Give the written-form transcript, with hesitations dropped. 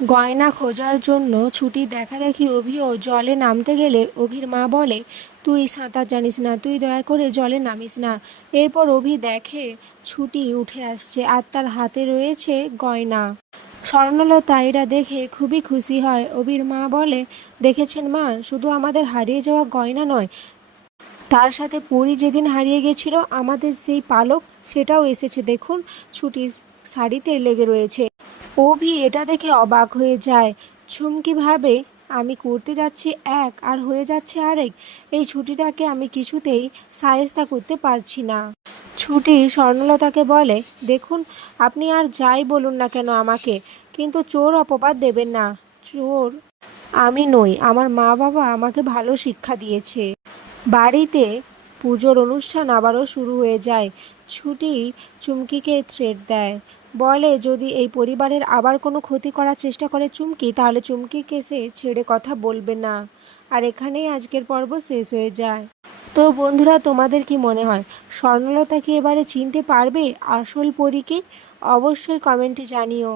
গয়না খোঁজার জন্য ছুটি দেখাদেখি অভিও জলে নামতে গেলে অভির মা বলে, তুই সাঁতার জানিস না, তুই দয়া করে জলে নামিস না। এরপর অভি দেখে ছুটি উঠে আসছে আর তার হাতে রয়েছে গয়না। স্বর্ণলতা এরা দেখে খুবই খুশি হয়। অভির মা বলে, দেখেছেন মা, শুধু আমাদের হারিয়ে যাওয়া গয়না নয়, তার সাথে পরি যেদিন হারিয়ে গেছিল আমাদের সেই পালক, সেটাও এসেছে দেখুন, ছুটির শাড়িতে লেগে রয়েছে। অভি এটা দেখে অবাক হয়ে যায়। চুমকি ভাবে, আমি করতে যাচ্ছি এক আর হয়ে যাচ্ছে আরেক। এই ছুটিটাকে আমি কিছুতেই শায়েস্তা করতে পারছি না। ছুটি স্বর্ণলতাকে বলে, দেখুন, আপনি আর যাই বলুন না কেন আমাকে, কিন্তু চোর অপবাদ দেবেন না। চোর আমি নই, আমার মা বাবা আমাকে ভালো শিক্ষা দিয়েছে। বাড়িতে পুজোর অনুষ্ঠান আবারও শুরু হয়ে যায়। ছুটি চুমকিকে থ্রেট দেয়, বলে যদি এই পরিবারের আবার কোনো ক্ষতি করার চেষ্টা করে চুমকি, তাহলে চুমকিকে সে ছেড়ে কথা বলবে না। আর এখানেই আজকের পর্ব শেষ হয়ে যায়। তো বন্ধুরা, তোমাদের কি মনে হয় স্বর্ণলতা কি এবারে চিনতে পারবে আসল পরীকে? অবশ্যই কমেন্টে জানিও।